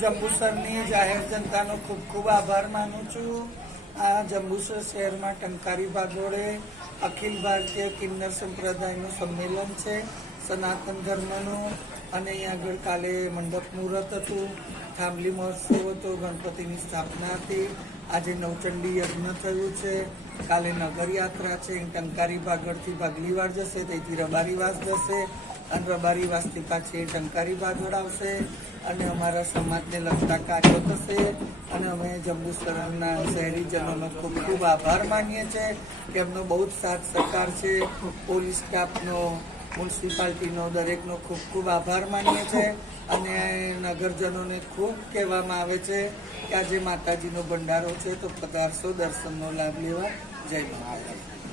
જંબુસરની જાહેર જનતાનો ખૂબ ખૂબ આભાર માનું છું. આ જંબુસર શહેરમાં ટંકારી ભાગોળે અખિલ ભારતીય કિન્નર સંપ્રદાયનું સંમેલન છે, સનાતન ધર્મનું. અને અહીં આગળ કાલે મંડપ મુહૂર્ત હતું, થાંભલી મહોત્સવ હતો, ગણપતિની સ્થાપના હતી. આજે નવચંડી યજ્ઞ થયું છે. કાલે નગરયાત્રા છે. ટંકારી ભાગળથી ભાગલીવાડ જશે, તેથી રબારીવાસ જશે અને રબારીવાસથી પાછી ટંકારી ભાગળ આવશે અને અમારા સમાજને લગતા કાર્યો થશે. અને અમે જંબુસરના શહેરીજનોનો ખૂબ ખૂબ આભાર માનીએ છીએ કે એમનો બહુ જ સાથ સહકાર છે. પોલીસ સ્ટાફનો, મ્યુનિસિપાલિટીનો, દરેકનો ખૂબ ખૂબ આભાર માનીએ છીએ. અને નગરજનોને ખૂબ કહેવામાં આવે છે કે આજે માતાજીનો ભંડારો છે, તો પધારશો દર્શનનો લાભ લેવા. જય માતાજી.